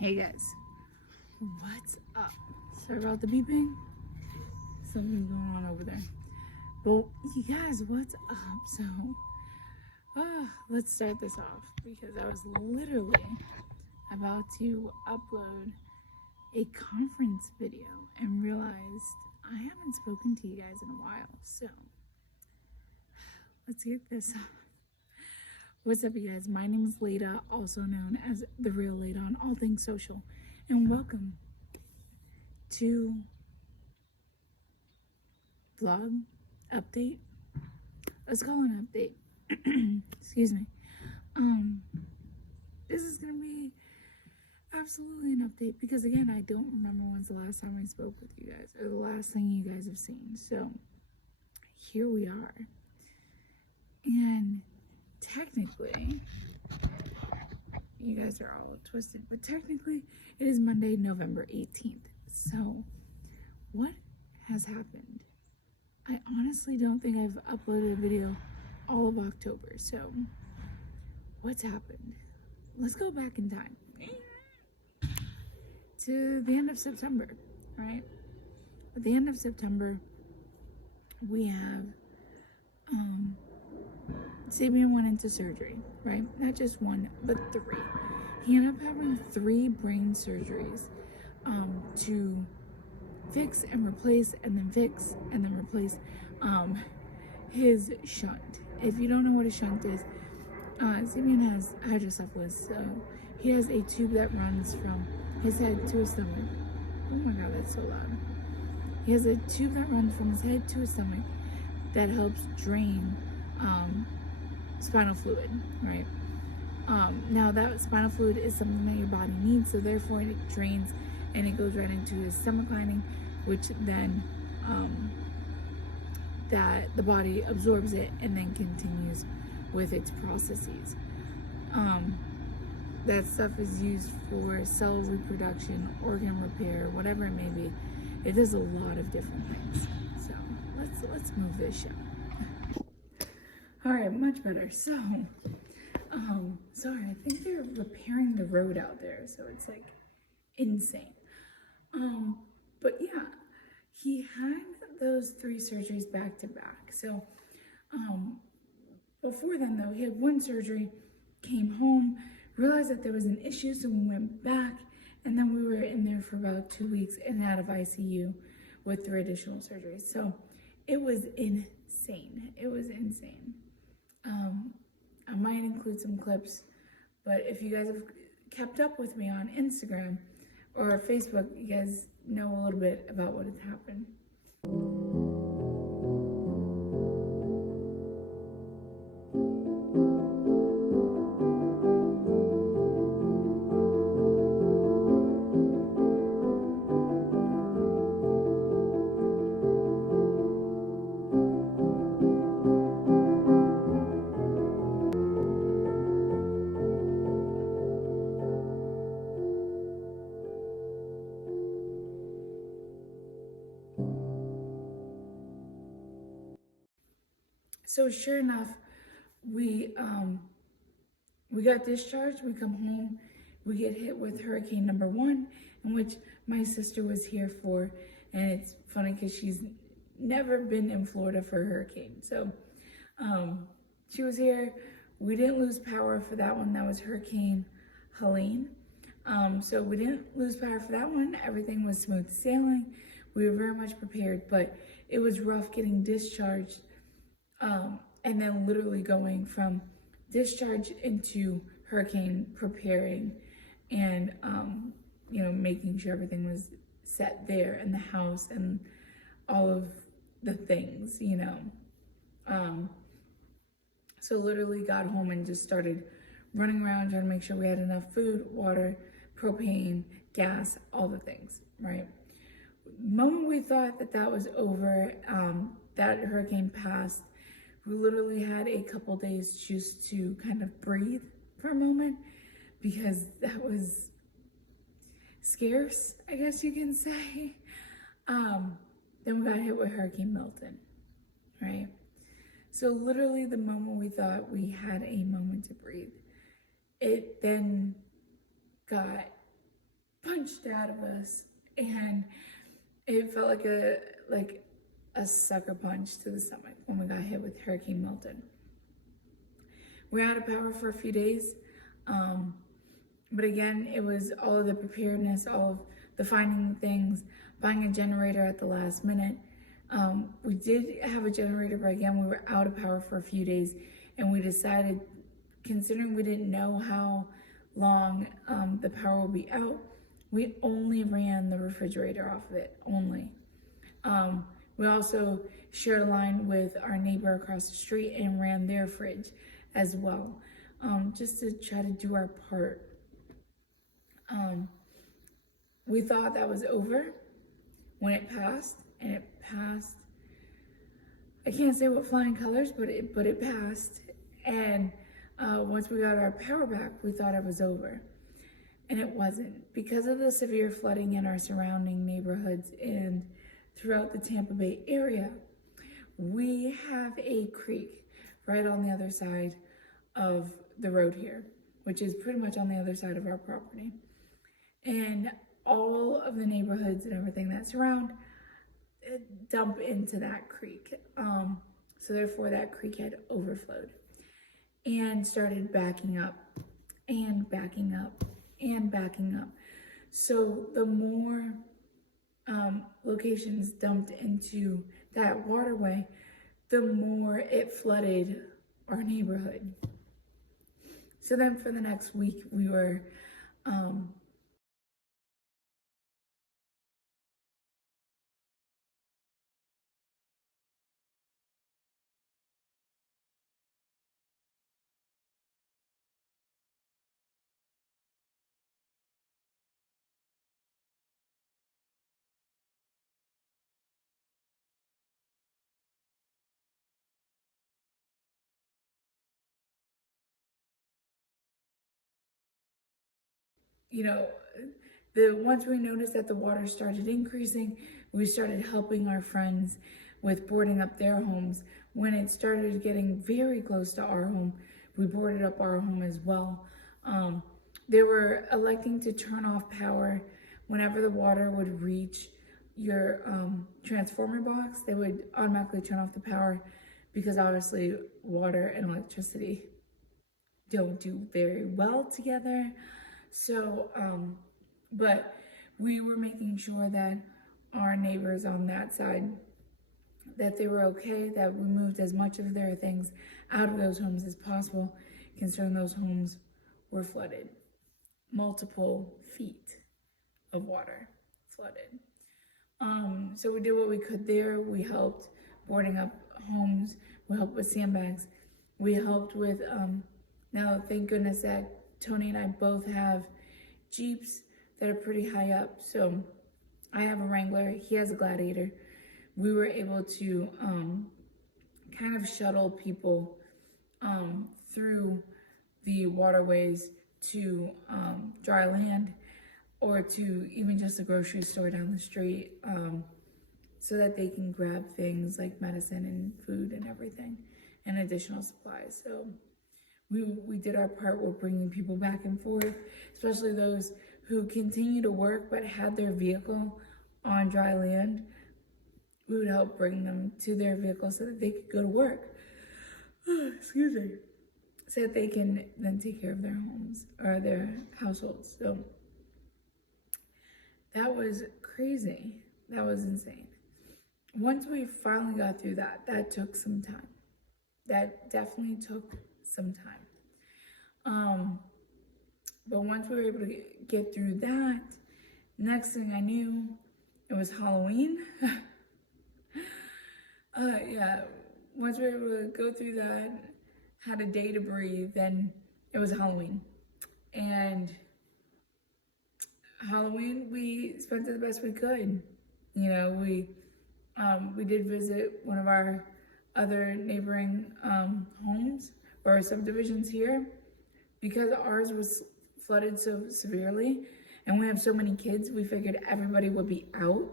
Hey guys, what's up? Sorry about the beeping. Something going on over there. But you guys, what's up? So, let's start this off because I was literally about to upload a conference video and realized I haven't spoken to you guys in a while. So, let's get this. What's up, you guys? My name is Leda, also known as The Real Leda on all things social, and welcome to vlog update. Let's call it an update. Excuse me. This is gonna be absolutely an update because again, I don't remember when's the last time I spoke with you guys or the last thing you guys have seen. So here we are, and technically, you guys are all twisted, but technically it is Monday, November 18th. So what has happened? I honestly don't think I've uploaded a video all of October. So what's happened? Let's go back in time to the end of September, right? At the end of September, we have Sabian went into surgery, right? Not just one, but three. He ended up having 3 brain surgeries to fix and replace and then fix and then replace his shunt. If you don't know what a shunt is, Sabian has hydrocephalus, so he has a tube that runs from his head to his stomach. Oh my god, that's so loud. He has a tube that runs from his head to his stomach that helps drain spinal fluid, right? Now that spinal fluid is something that your body needs, so therefore it drains and it goes right into his stomach lining, which then that the body absorbs it and then continues with its processes. That stuff is used for cell reproduction, organ repair, whatever it may be. It does a lot of different things. So let's move this show. All right, much better. So, sorry, I think they're repairing the road out there, so it's like insane. But yeah, he had those 3 surgeries back to back. So, before then though, he had 1 surgery, came home, realized that there was an issue, so we went back, and then we were in there for about 2 weeks and out of ICU with 3 additional surgeries. So it was insane. It was insane. I might include some clips, but if you guys have kept up with me on Instagram or Facebook, you guys know a little bit about what has happened. So sure enough, we got discharged, we come home, we get hit with hurricane number 1, in which my sister was here for, and it's funny because she's never been in Florida for a hurricane. So she was here. We didn't lose power for that one. That was Hurricane Helene. So we didn't lose power for that one. Everything was smooth sailing. We were very much prepared, but it was rough getting discharged. And then literally going from discharge into hurricane preparing and, making sure everything was set there in the house and all of the things, So literally got home and just started running around trying to make sure we had enough food, water, propane, gas, all the things, right? The moment we thought that was over, that hurricane passed, we literally had a couple days just to kind of breathe for a moment because that was scarce, I guess you can say. Then we got hit with Hurricane Milton, right? So literally the moment we thought we had a moment to breathe, it then got punched out of us, and it felt like a sucker punch to the stomach when we got hit with Hurricane Milton. We were out of power for a few days, but again, it was all of the preparedness, all of the finding things, buying a generator at the last minute. We did have a generator, but again, we were out of power for a few days, and we decided, considering we didn't know how long the power would be out, we only ran the refrigerator off of it, only. We also shared a line with our neighbor across the street and ran their fridge as well, just to try to do our part. We thought that was over when it passed, and it passed. I can't say what flying colors, but it passed. And once we got our power back, we thought it was over. And it wasn't. Because of the severe flooding in our surrounding neighborhoods and throughout the Tampa Bay area, we have a creek right on the other side of the road here, which is pretty much on the other side of our property. And all of the neighborhoods and everything that surround dump into that creek. So therefore that creek had overflowed and started backing up and backing up and backing up. So the more locations dumped into that waterway, the more it flooded our neighborhood. So then for the next week, we were once we noticed that the water started increasing, we started helping our friends with boarding up their homes. When it started getting very close to our home, we boarded up our home as well. They were electing to turn off power whenever the water would reach your transformer box. They would automatically turn off the power because obviously water and electricity don't do very well together. So, but we were making sure that our neighbors on that side, that they were okay, that we moved as much of their things out of those homes as possible, considering those homes were flooded. Multiple feet of water flooded. So we did what we could there. We helped boarding up homes. We helped with sandbags. We helped with, now thank goodness that Tony and I both have Jeeps that are pretty high up. So I have a Wrangler, he has a Gladiator. We were able to kind of shuttle people through the waterways to dry land, or to even just the grocery store down the street, so that they can grab things like medicine and food and everything and additional supplies. So we did our part with bringing people back and forth, especially those who continue to work but had their vehicle on dry land. We would help bring them to their vehicle so that they could go to work. Excuse me. So that they can then take care of their homes or their households. So that was crazy. That was insane. Once we finally got through that, that took some time. That definitely took some time. But once we were able to get through that, next thing I knew, it was Halloween. Yeah, once we were able to go through that, had a day to breathe, then it was Halloween. And Halloween, we spent it the best we could. We did visit one of our other neighboring homes or subdivisions here. Because ours was flooded so severely and we have so many kids, we figured everybody would be out.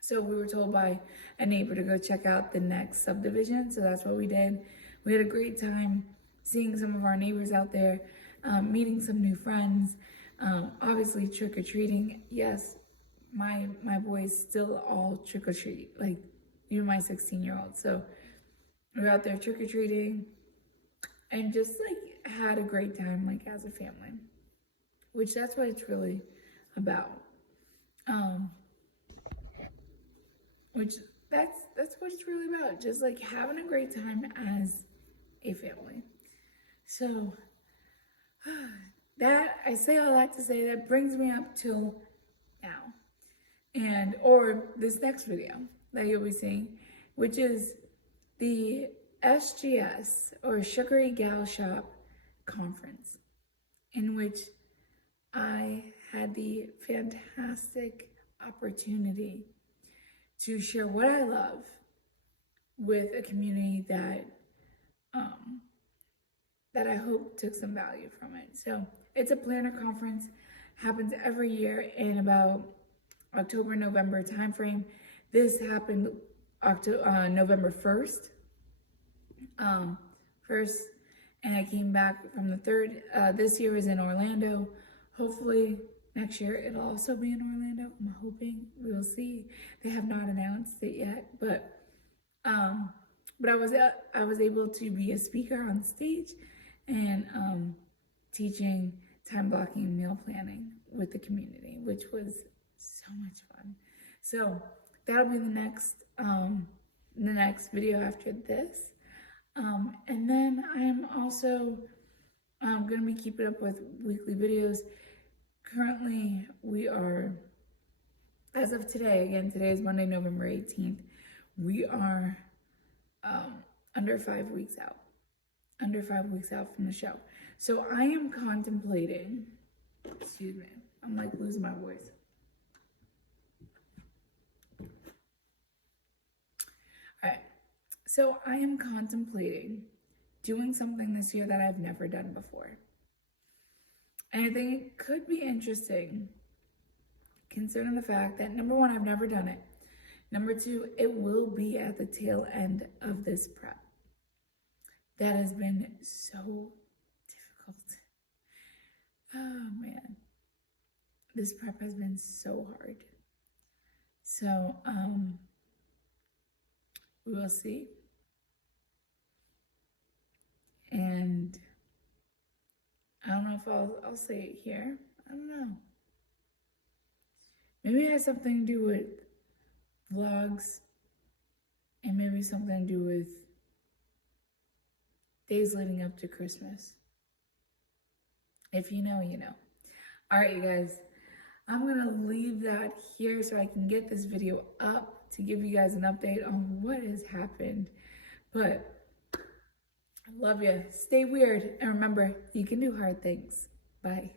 So we were told by a neighbor to go check out the next subdivision. So that's what we did. We had a great time seeing some of our neighbors out there, meeting some new friends, Obviously trick-or-treating, yes, my boys still all trick-or-treat, like even my 16-year-old. So we're out there trick-or-treating and just like had a great time, like as a family, which that's what it's really about. Which that's what it's really about, just like having a great time as a family. So that, I say all that to say that brings me up till now, and or this next video that you'll be seeing, which is the SGS or Sugary Gal Shop conference, in which I had the fantastic opportunity to share what I love with a community that that I hope took some value from it. So it's a planner conference, happens every year in about October, November timeframe. This happened November 1st. And I came back from the 3rd. This year is in Orlando. Hopefully next year it'll also be in Orlando. I'm hoping. We will see. They have not announced it yet, but I was able to be a speaker on stage and teaching time blocking and meal planning with the community, which was so much fun. So that'll be the next video after this. And then I am also going to be keeping up with weekly videos. Currently, we are, as of today, again, today is Monday, November 18th, we are under 5 weeks out. Under 5 weeks out from the show. So I am contemplating, excuse me, I'm like losing my voice. All right, so I am contemplating doing something this year that I've never done before. And I think it could be interesting, considering the fact that, number one, I've never done it. Number two, it will be at the tail end of this prep. That has been so difficult. Oh man, this prep has been so hard. So, we will see. And I don't know if I'll say it here. I don't know. Maybe it has something to do with vlogs, and maybe something to do with days leading up to Christmas. If you know, you know. All right, you guys, I'm gonna leave that here so I can get this video up to give you guys an update on what has happened. But I love you. Stay weird, and remember, you can do hard things. Bye.